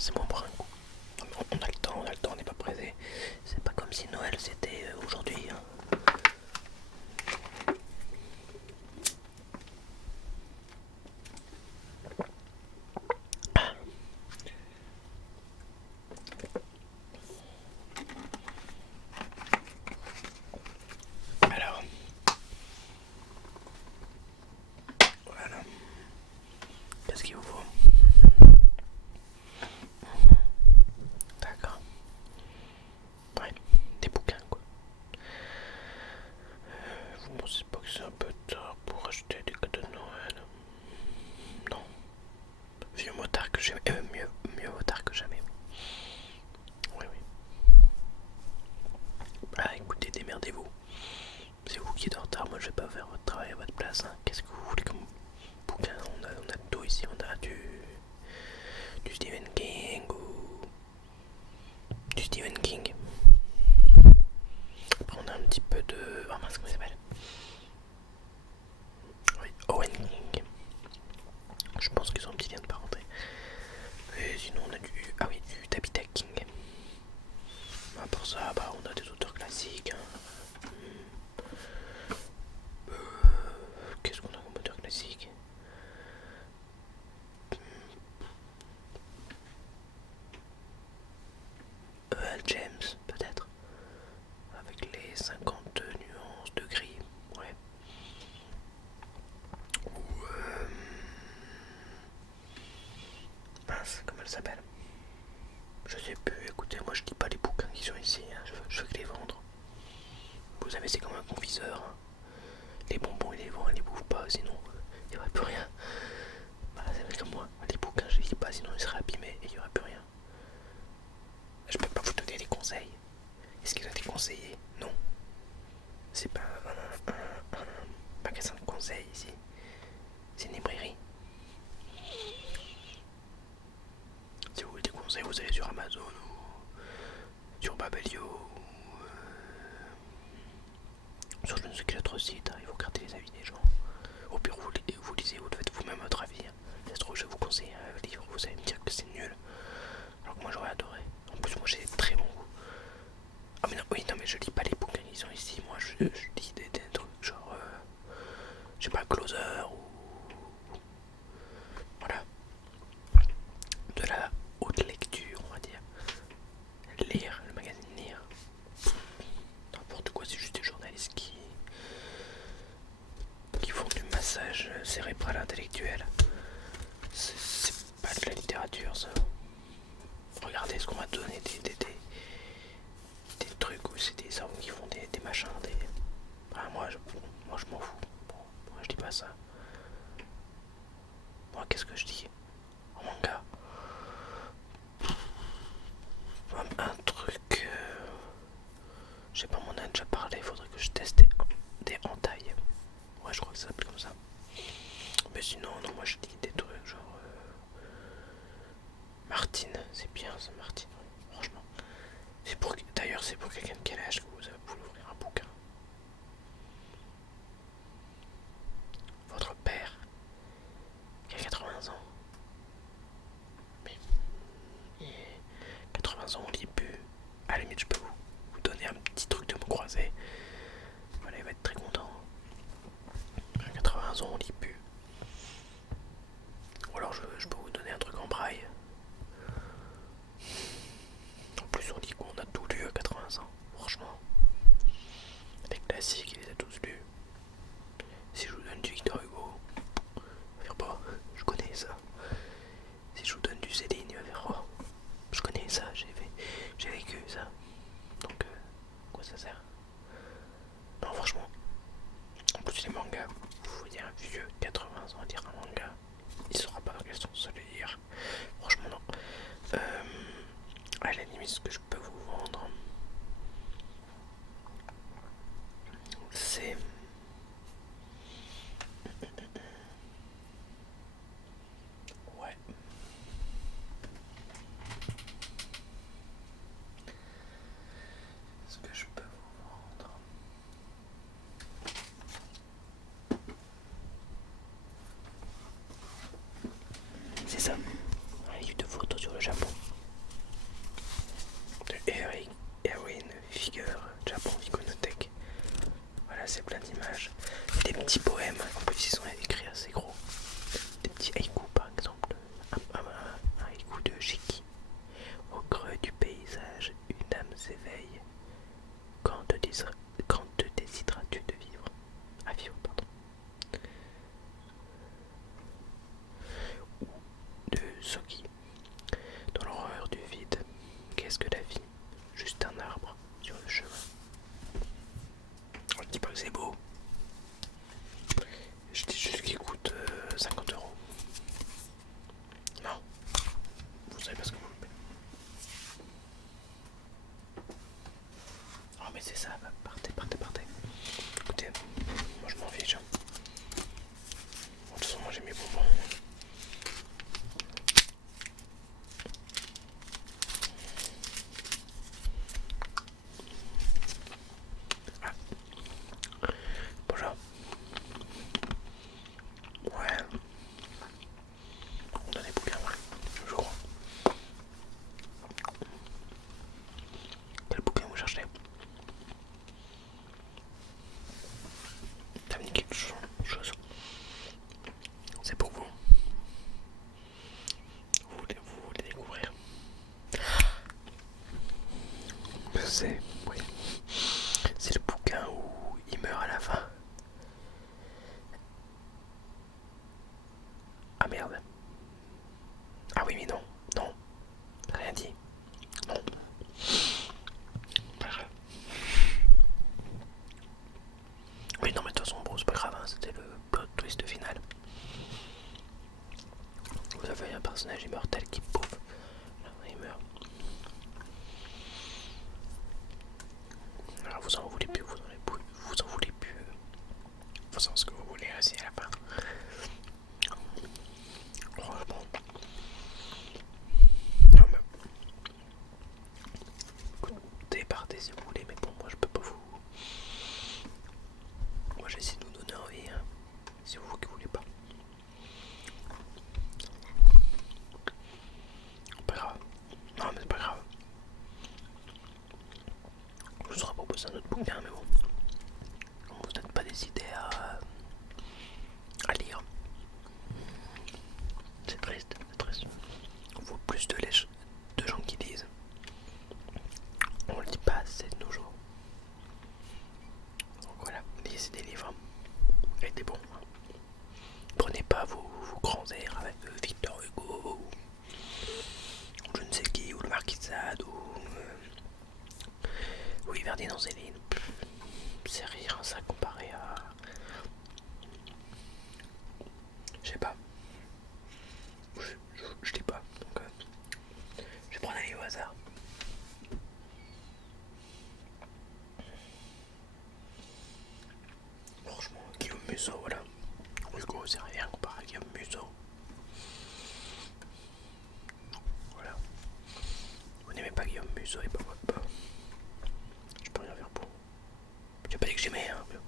Laissez-moi boire un coup. On a le temps, on n'est pas pressé. C'est pas comme si Noël c'était aujourd'hui, hein. Alors, voilà. Qu'est-ce qu'il vous faut? D'accord. Ouais, des bouquins quoi. Vous pensez pas que c'est un peu tard pour acheter des cadeaux de Noël? Non. Vieux motard que jamais. Mieux vaut tard que jamais. Oui, oui. Ah, écoutez, démerdez-vous. C'est vous qui êtes en retard, moi je vais pas faire votre travail à votre place, hein. Qu'est-ce que vous voulez comme bouquin? On a de tout ici, on a du Stephen King ou du Stephen King. Après on a un petit peu de... Oh mince, comment il s'appelle? Oui, Owen King. Je pense que son petit vient de pas rentrer. Et sinon on a du... Ah oui, du Tabitha King. À part ça, bah on a des auteurs classiques, hein. Qu'est-ce qu'on a comme auteur classique? James, peut-être. Avec les 50 nuances de gris. Ouais. Ou... mince, comment elle s'appelle? Je sais plus, écoutez, moi je lis pas les bouquins qui sont ici, hein. Je veux que les vendre. Vous savez, c'est comme un confiseur, hein. Les bonbons, il les vend, il les bouffe pas, sinon il n'y aurait plus rien. Voilà, c'est comme moi. Les bouquins, je les lis pas, sinon ils seraient abîmés et il n'y aurait plus rien. Je peux pas vous donner des conseils. Est-ce qu'il a des conseillers? Non. C'est pas un magasin de conseils ici. C'est une librairie. Si vous voulez des conseils, vous allez sur Amazon ou sur Babelio ou sur je ne sais quel autre site, hein. Il faut regarder les avis des gens. Au pire, vous lisez, vous faites vous-même votre avis, hein. Ça se trouve, je vais vous conseiller un livre, vous allez me dire que c'est nul. Alors que moi j'aurais adoré. En plus, moi j'ai très bon goût. Ah mais non, oui, non mais je lis pas les bouquins qui sont ici. Moi je lis des trucs genre... je sais pas, Closer ou... Voilà. De la haute lecture, on va dire. Lire, le magazine Lire. N'importe quoi, c'est juste des journalistes qui font du massage cérébral intellectuel. C'est pas de la littérature ça. Regardez ce qu'on m'a donné, des trucs où c'est des hommes qui font des machins, des... Ah, moi je m'en fous. Bon, moi je dis pas ça. Moi qu'est-ce que je dis? En manga. Un truc... je sais pas, on en a déjà parlé, faudrait que je teste des hentai. Ouais, je crois que ça s'appelle comme ça. Mais sinon, non, moi je dis des trucs genre... Martine, c'est bien ça, Martine, franchement. D'ailleurs, c'est pour quelqu'un de quel âge que vous pouvez ouvrir un bouquin? Votre père, qui a 80 ans. Mais 80 ans, on lit plus. À la limite, je peux vous donner un petit truc de me croiser. Voilà, il va être très content. À 80 ans, on lit plus. Ou alors, je peux vous donner un truc en braille. En plus, on dit qu'on a tout lu à 80 ans. coup de Shiki. Au creux du paysage, une âme s'éveille. Quand te décideras-tu de vivre? À vivre, pardon. Ou de Soki. Dans l'horreur du vide, qu'est-ce que la vie? Juste un arbre sur le chemin. Je dis pas que c'est beau. Je dis juste qu'il coûte 50 euros. Non, vous savez pas ce que vous loupez. Oh mais c'est ça, partez. Écoutez, moi je m'en fiche. De toute façon moi j'ai mes bonbons. Ah, bonjour. Ouais. On a des bouquins, ouais, je crois. Quel bouquin vous cherchez? Ça me dit quelque chose. C'est pour vous. Vous voulez découvrir? Oui. C'est le bouquin où il meurt à la fin. Ah merde. Ah oui mais non. Non. Rien dit. Non. Pas grave. Oui non mais de toute façon bon c'est pas grave hein, c'était le plot twist final. Vous avez un personnage immortel qui pouf. Il meurt. Alors vous en voulez plus, vous en voulez plus. Faut savoir ce que vous voulez aussi à la fin. Franchement. Non mais. Écoutez, partez si vous voulez, mais bon, moi je peux pas vous. Moi j'essaie de vous donner envie, hein. C'est vous qui voulez pas. Pas grave. Non mais c'est pas grave. Je vous aurais proposé un autre bouquin, mais bon. Vous n'êtes pas décidé à lire. C'est triste, c'est triste. Il faut plus de gens qui lisent. On le dit pas assez de nos jours. Donc voilà, lisez des livres. Et des bons. Prenez pas vos grands airs avec Victor Hugo ou je ne sais qui, ou le Marquis de Sade ou Yverdine Céline. C'est rire ça comparé à. Je sais pas. Je lis pas. Donc je vais prendre un livre au hasard. Franchement, Guillaume Musso, voilà. Hugo, c'est rien comparé à Guillaume Musso. Voilà. Vous n'aimez pas Guillaume Musso et bah, je peux rien faire pour. J'ai pas dit que j'aimais, hein. Mais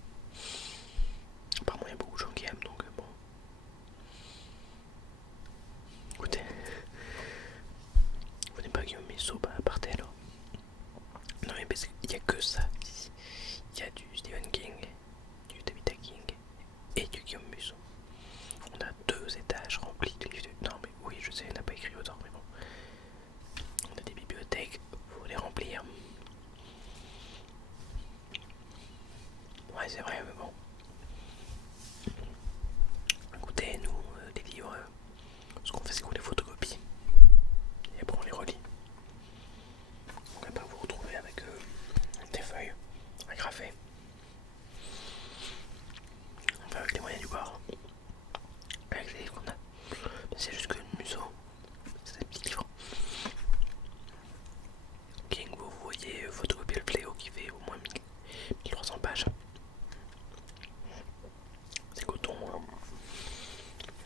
apparemment, il y a beaucoup de gens qui aiment, donc bon. Écoutez, vous n'aimez pas Guillaume Musso, bah partez alors. Non mais parce qu'il y a que ça ici. Il y a du Stephen King, du David King et du Guillaume Musso. On a 2 étages remplis de livres. Non mais oui, je sais, il n'a pas écrit autant, mais bon. On a des bibliothèques, faut les remplir. Ouais, c'est vrai, mais bon. Écoutez, nous, les livres, ce qu'on fait, c'est qu'on les photocopie. Et après, on les relit. Donc après, vous retrouvez avec des feuilles agrafées. Enfin, avec les moyens du bord. Avec les livres qu'on a. Mais c'est juste que le Musso, c'est des petits livres. King, vous voyez photocopier le Fléau qui fait au moins 1300 pages. C'est coton, hein.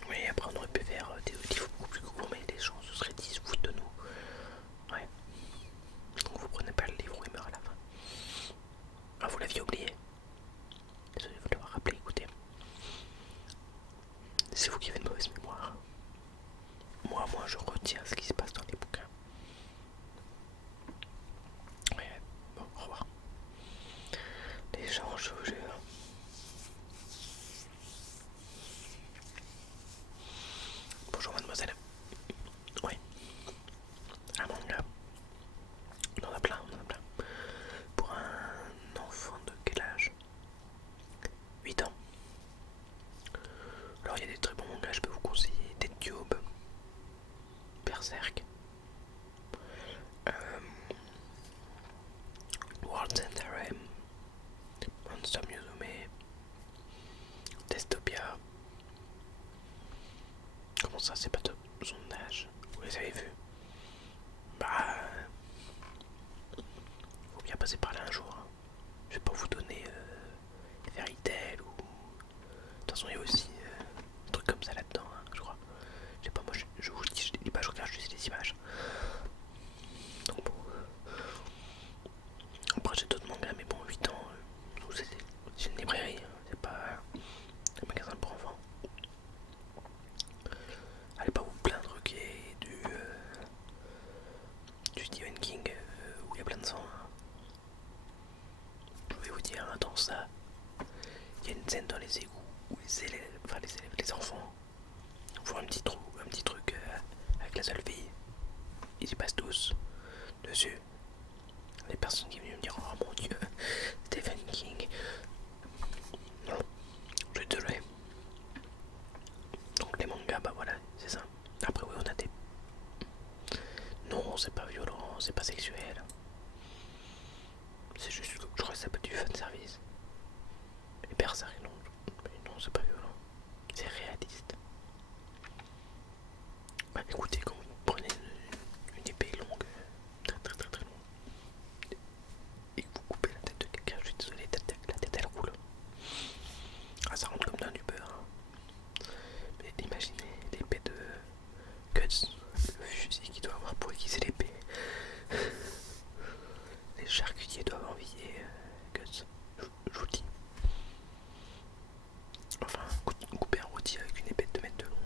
Oui, après on aurait pu faire des livres beaucoup plus courts, mais les gens se seraient dit, se foutent de nous. Ouais. Donc vous prenez pas le livre où il meurt à la fin. Ah, vous l'aviez oublié. Désolé de vous l'avoir rappelé, écoutez. C'est vous qui avez une mauvaise mémoire. Moi, je retiens ce qui se passe dans les bouquins. Ouais, bon, au revoir. Les gens, je vous jure. Bonjour mademoiselle. Oui. sondage, vous les avez vus? Bah, faut bien passer par là un jour. Hein. Je vais pas vous donner Fairy Tail ou. De toute façon, il y a aussi un truc comme ça là-dedans, hein, je crois. Je sais pas, moi je vous dis, je lis pas, je regarde juste les images. Donc bon. Après, j'ai d'autres mangas, mais bon, 8 ans, c'est une librairie, hein, c'est pas un magasin pour enfants. Allez pas vous plaindre qu'il y ait du Stephen King où il y a plein de sang. Hein. Je vais vous dire, hein, dans ça, il y a une scène dans les égouts où les enfants font un petit trou, un petit truc avec la seule fille. Ils y passent tous dessus. Les personnes qui viennent me dire oh mon dieu, Stephen King. Non, je suis désolé. Donc les mangas, bah voilà, c'est ça. Après oui, on a des. Non, c'est pas violent, c'est pas sexuel. C'est juste que je crois que ça peut être du fan service. Et Berserk, non. Mais non, c'est pas violent. C'est réaliste. Bah écoutez, quand vous prenez une épée longue, très très très très longue, et que vous coupez la tête de quelqu'un, je suis désolé, la tête elle roule. Ah, ça rentre comme dans du beurre. Hein. Mais imaginez l'épée de Guts, le fusil qui doit avoir pour aiguiser l'épée. Les charcutiers doivent envier Guts, je vous le dis. Enfin, couper un rôti avec une épée de 2 mètres de long.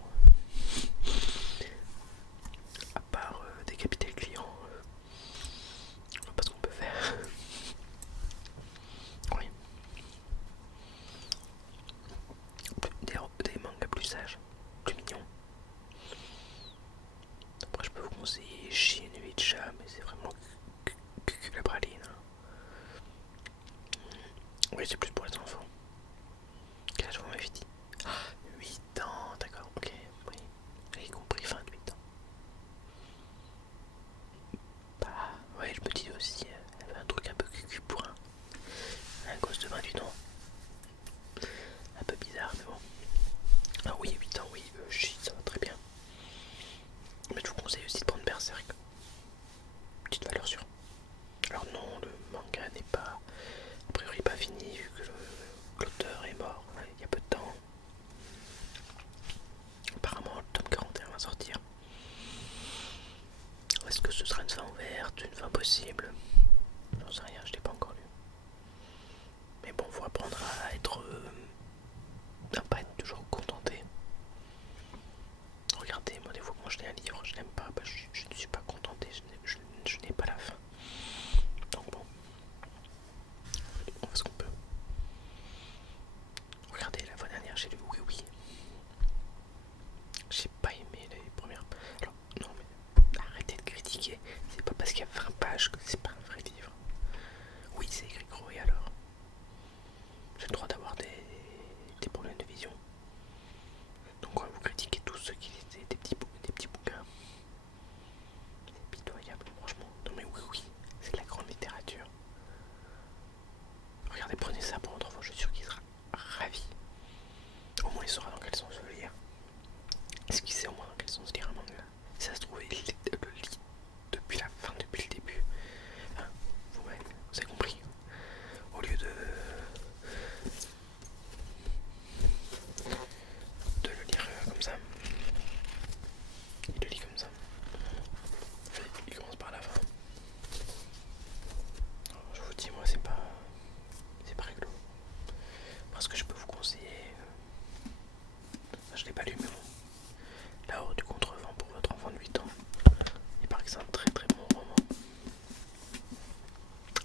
À part décapiter le client, je vois pas ce qu'on peut faire. Oui. Des mangas plus sages, plus mignons. Après, je peux vous conseiller Shin Yuicha, mais c'est vraiment la praline. Hein. Oui, c'est plus pour les enfants. Quel âge vous m'avez dit? 8 ans, d'accord, ok, oui. J'ai compris, fin de 8 ans. Bah, ouais, je me dis aussi, elle avait un truc un peu cucu pour un gosse de 28 ans. Un peu bizarre, mais bon. Ah oui, 8 ans, oui, shit, ça va très bien. Mais je vous conseille aussi de prendre Berserk. Petite valeur sûre. Alors non, le manga n'est pas, a priori pas fini, vu que l'auteur est mort il y a peu de temps. Apparemment, le tome 41 va sortir. Est-ce que ce sera une fin ouverte, une fin possible? J'en sais rien, je l'ai pas encore lu. Mais bon, faut apprendre à être... à pas être toujours contenté. Regardez, moi des fois quand je lis un livre, je n'aime pas, bah, je ne suis pas contenté, je n'ai pas la fin. Donc bon, on fait ce qu'on peut. Regardez, la fois dernière j'ai lu Oui Oui. J'ai pas aimé les premières... Alors, non mais arrêtez de critiquer, c'est pas parce qu'il y a 20 pages que c'est pas un vrai livre. Oui, c'est écrit gros et alors j'ai le droit d'avoir des problèmes de vision. Donc quand vous critiquez tous ceux qui lisaient des petits bouquins, c'est pitoyable, franchement. Non mais oui, oui, c'est de la grande littérature. Regardez, prenez ça pour votre enfant, je suis sûr qu'il sera ravi. Au moins il saura dans quel sens se lire. Est-ce qu'il sait au moins dans quel sens lire un manga? Si ça se trouve, il le lit depuis la fin, depuis le début. Hein, vous avez compris. Au lieu de le lire comme ça, il le lit comme ça. Il commence par la fin. Alors, je vous dis, moi, c'est pas rigolo. Parce que je peux vous conseiller. Je l'ai pas lu, mais bon. La Horde du Contrevent pour votre enfant de 8 ans. Il paraît que c'est un très très bon roman.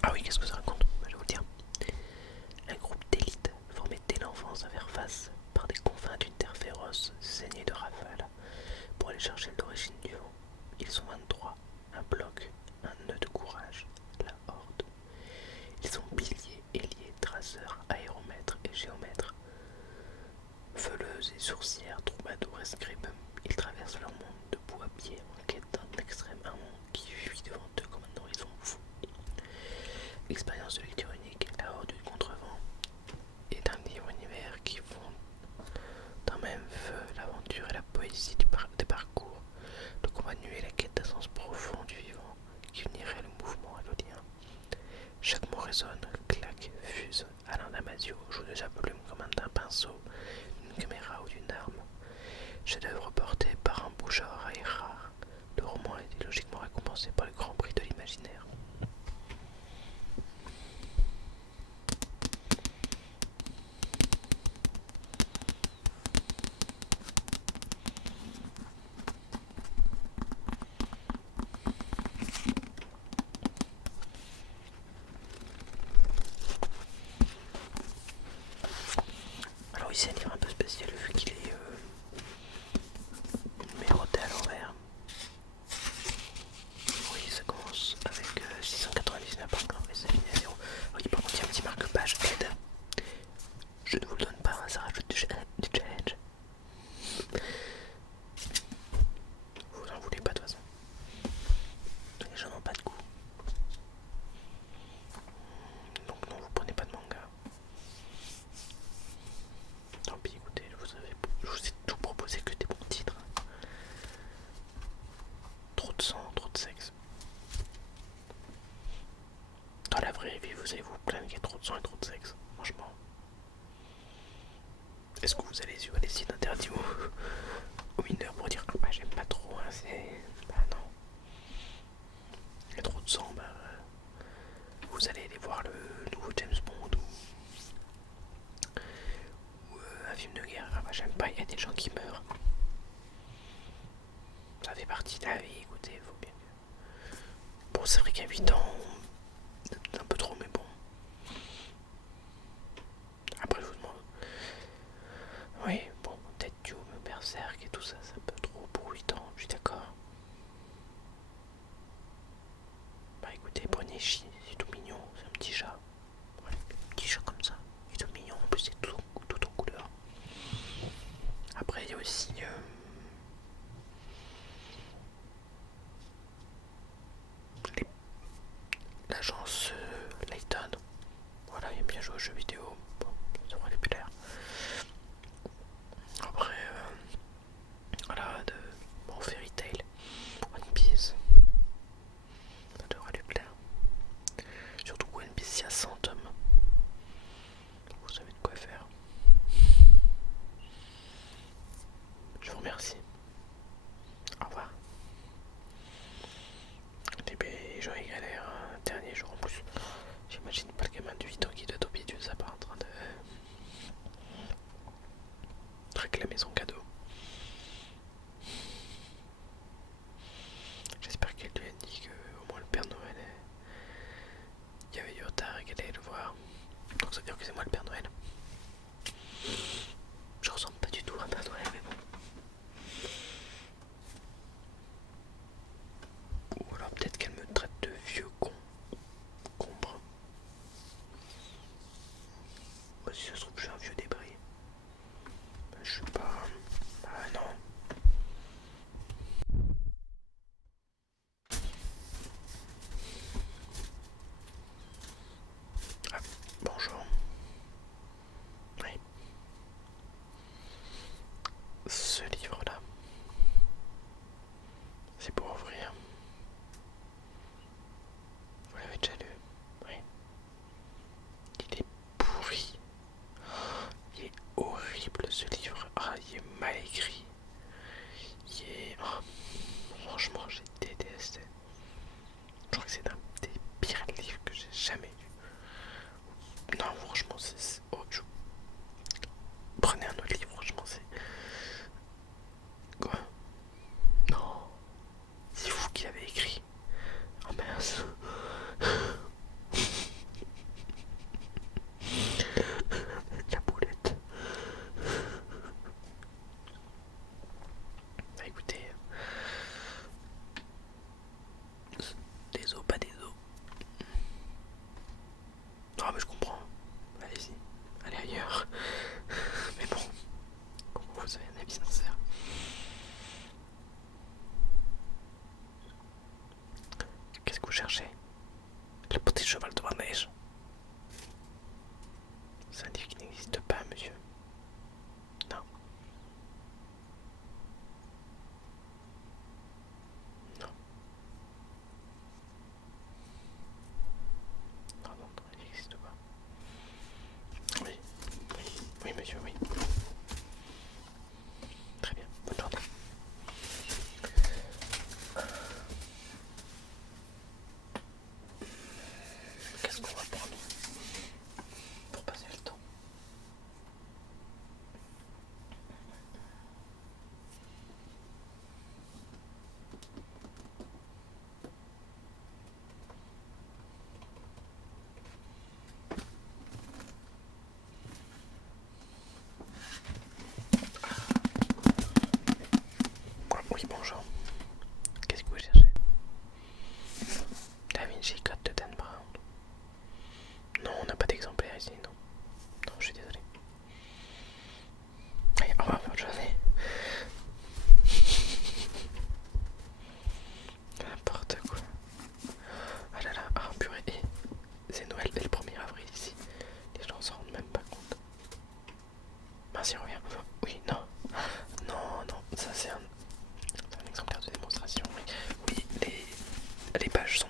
Ah oui, qu'est-ce que ça raconte? Je vais vous le dire. Un groupe d'élite formé dès l'enfance à faire face par des confins d'une terre féroce saignée de rafales pour aller chercher l'origine du vent. Ils sont 23, un bloc, un nœud de courage, la Horde. Ils sont piliers, ailiers, traceurs, aéromètres et géomètres. Veuleuses et sourcières, troubadours et scribes, ils traversent leur monde de bout à pied en quête d'un extrême un monde qui fuit devant eux comme un horizon fou. L'expérience de lecture unique, la Horde du Contrevent, est un livre-univers qui fond d'un même feu l'aventure et la poésie des parcours plaindre qu'il y ait trop de sang et trop de sexe, franchement. Est-ce que vous allez sur les sites interdits aux mineurs pour dire que bah, j'aime pas trop, hein, c'est... Bah non. Il y a trop de sang, bah... Vous allez aller voir le nouveau James Bond ou un film de guerre. Ah bah j'aime pas, il y a des gens qui meurent. Ça fait partie de la vie, écoutez, faut bien. Bon, c'est vrai qu'à 8 ans, c'est un peu trop, mais bon. Après, je vous demande. Oui, bon, Dead Tube, Berserk et tout ça, c'est un peu trop pour 8 ans, je suis d'accord. Bah écoutez, prenez Chi, c'est tout mignon, c'est un petit chat. Ouais, un petit chat comme ça, il est tout mignon, en plus c'est tout en couleur. Après, il y a aussi l'agence Layton. Voilà, il aime bien jouer aux jeux vidéo. Bon, ça devrait lui plaire. Après, voilà, bon, Fairy Tail, One Piece, ça devrait lui plaire. Surtout One Piece, il y a 100 tomes. Vous savez de quoi faire. Je vous remercie. Au revoir. Et ben, j'aurais galère un dernier jour en plus. J'imagine pas le gamin de 8 ans qui doit être au pied du sapin en train de réclamer son cadeau. J'espère qu'elle lui a dit que au moins le Père Noël, il y avait du retard et qu'elle allait le voir. Donc ça veut dire que c'est moi le Père Noël. Je ressemble pas du tout à un Père Noël, mais bon. Ou alors peut-être qu'elle me traite de vieux combre. Moi, si ça se trouve, je suis un vieux débris. Je suis pas. Ah non. Ah, bonjour. Oui. Ce livre-là, c'est pour ouvrir. Vous l'avez déjà lu? Oui. Il est pourri. Il est horrible ce livre. Ah, il est mal écrit. Il est. Oh, franchement, j'ai détesté. Je crois que c'est un des pires livres que j'ai jamais lu. Non, franchement, c'est. Oh, prenez un autre livre, franchement, c'est. Quoi? Non. C'est vous qui l'avez écrit. Oh mince. La boulette. Bah écoutez. Des os, pas des os. Non mais je comprends. Allez-y. Allez ailleurs. Mais bon. Vous avez un avis sincère. Qu'est-ce que vous cherchez? Le petit cheval de manège. C'est un livre qui n'existe pas, monsieur. Non. Non. Non, non, non, il n'existe pas. Oui. Oui, oui, monsieur, oui. Très bien. Bonne journée. Qu'est-ce qu'on va prendre pour passer le temps? Oui, bonjour. Qu'est-ce que vous cherchez? Da Vinci Code de Dan Brown. Non, on n'a pas d'exemplaire ici, non. Non, je suis désolé. Allez, au revoir, bonne journée. N'importe quoi. Ah là là, ah purée. C'est Noël dès le 1er avril ici. Les gens s'en rendent même pas compte. Mince, il revient. Oui, non. Non, non, ça c'est un exemplaire de démonstration. Oui, les pages sont.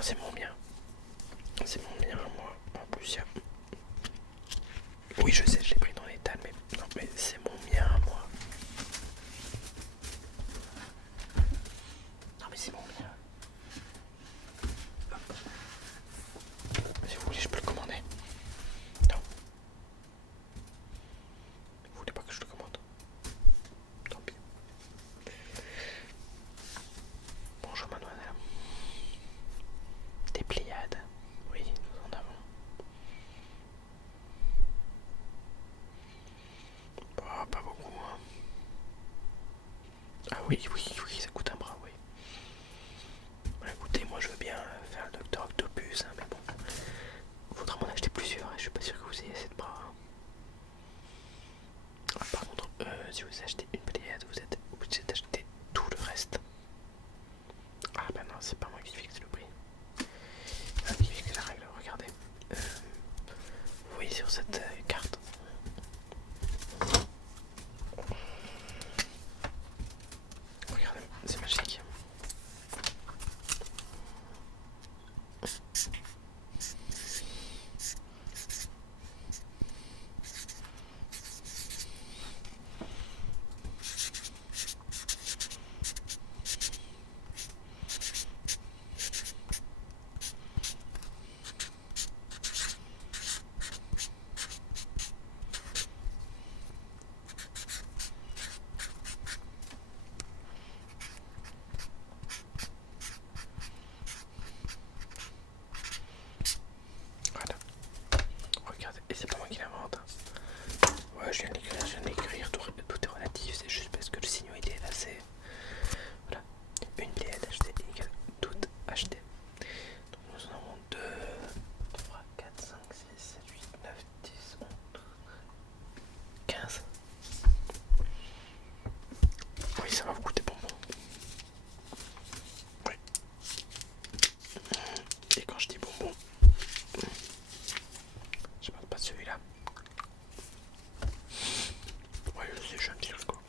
c'est mon mien. C'est mon mien, moi. En plus, il y a... Oui, je sais, je l'ai pris dans l'étal, mais non, mais c'est mon mien, moi. Non, mais c'est mon mien. Hop. Si vous voulez, je peux le commander. Non. Vous voulez pas que je le commande? Tant pis. Bonjour, mademoiselle. Des Pléiades. Oui, nous en avons. Oh, pas beaucoup, hein. Ah oui, oui, oui, ça coûte un bras, oui. Bah, écoutez, moi je veux bien faire le docteur Octopus, hein, mais bon. Faudra m'en acheter plusieurs, et je suis pas sûr que vous ayez assez de bras. Ah, par contre, si vous achetez une Pléiade, vous êtes obligé d'acheter tout le reste. Ah bah non, c'est pas moi qui fixe le prix. Ah, qui fixe la règle, regardez. Vous voyez sur cette carte. Regardez, c'est magique. Voilà. Regardez, et c'est pas moi qui l'invente. Ouais, je viens de l'écrire, tout est relatif, c'est juste parce que le signe était là, c'est... Voilà. Une Pléiade achetée égale toute achetée. Donc nous en avons 2, 3, 4, 5, 6, 7, 8, 9, 10, 11, 15. Oui, ça va vous coûter bonbon. Oui. Et quand je dis bonbon, je parle pas de celui-là. Ouais, je sais, je viens de dire quoi.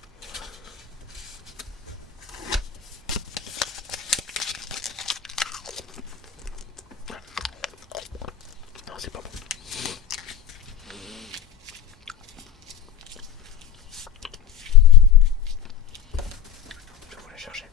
Non, c'est pas bon. Je vais vous la chercher.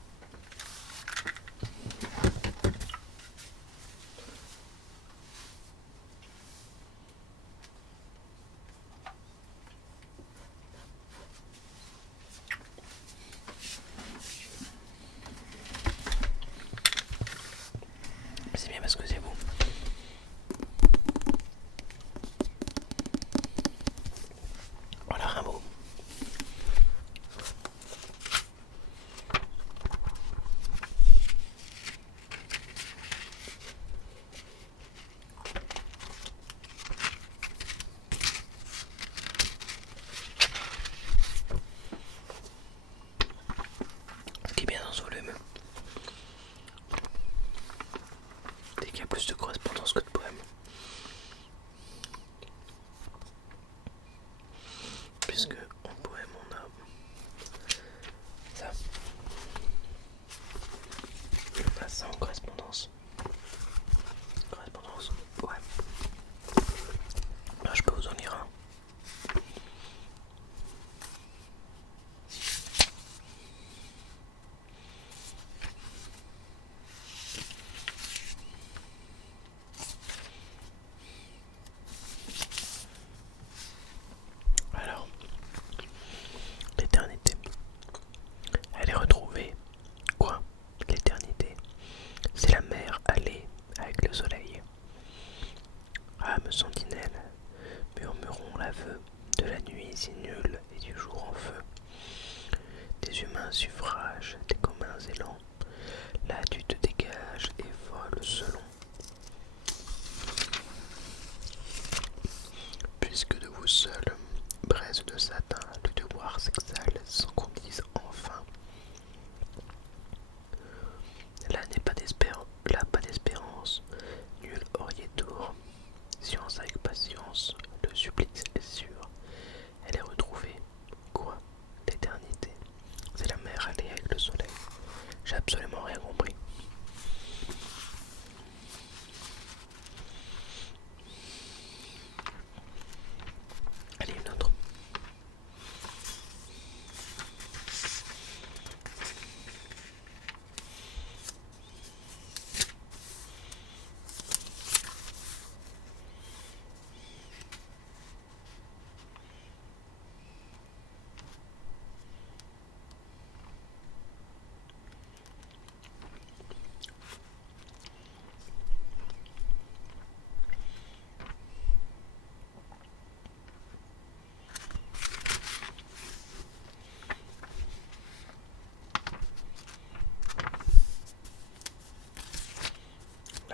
C'est bien parce que c'est vous. Voilà Rimbaud. Ce qui est bien dans ce volume, c'est qu'il y a plus de correspondance que de poèmes. Puisque en poème on a ça. On a ça en correspondance. Correspondance, poème. Là je peux vous en lire un.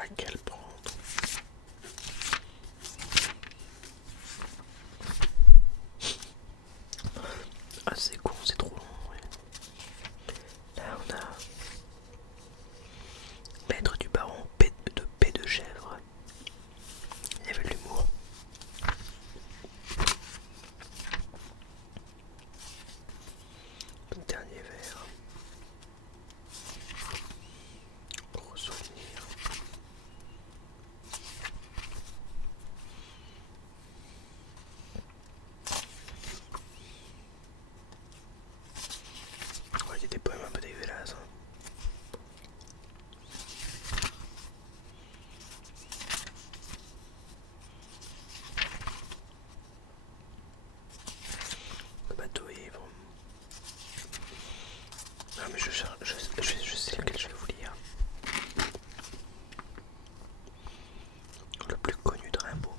Laquelle prendre? Ah c'est con, c'est trop long. Ouais. Là on a Maître du baron de paix de chèvre. Il y avait de l'humour. Le dernier verre. Gros souvenir. Ouais, il y a des poèmes un peu dégueulasses. Hein. Le bateau ivre. Non mais je sais lequel je vais vous lire. Le plus connu de Rimbaud.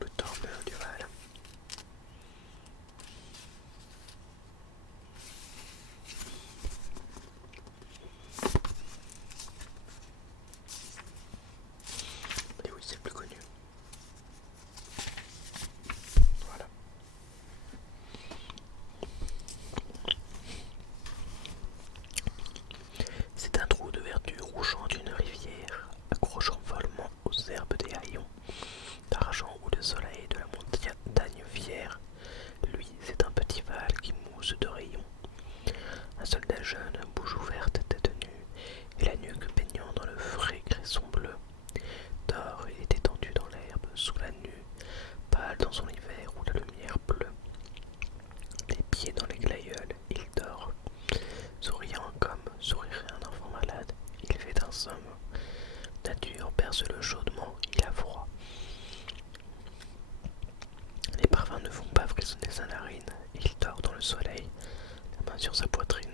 Le dormeur du Val. Et oui, c'est le plus connu. Voilà. C'est un trou de verdure rougeant d'une rivière, accrochant follement aux herbes des haillons, d'argent où le soleil de la montagne fière. Lui, c'est un petit val qui mousse de rayons. Un soldat jeune, bouche ouverte, tête nue, et la nuque baignant dans le frais cresson bleu. Dort, il est étendu dans l'herbe, sous la nue, pâle dans son hiver où la lumière pleut. Les pieds dans les glaïeuls, il dort, souriant comme sourirait un enfant malade. Il fait un somme. Nature berce-le chaudement, il a froid. Les parfums ne font pas frissonner sa narine. Il dort dans le soleil, la main sur sa poitrine.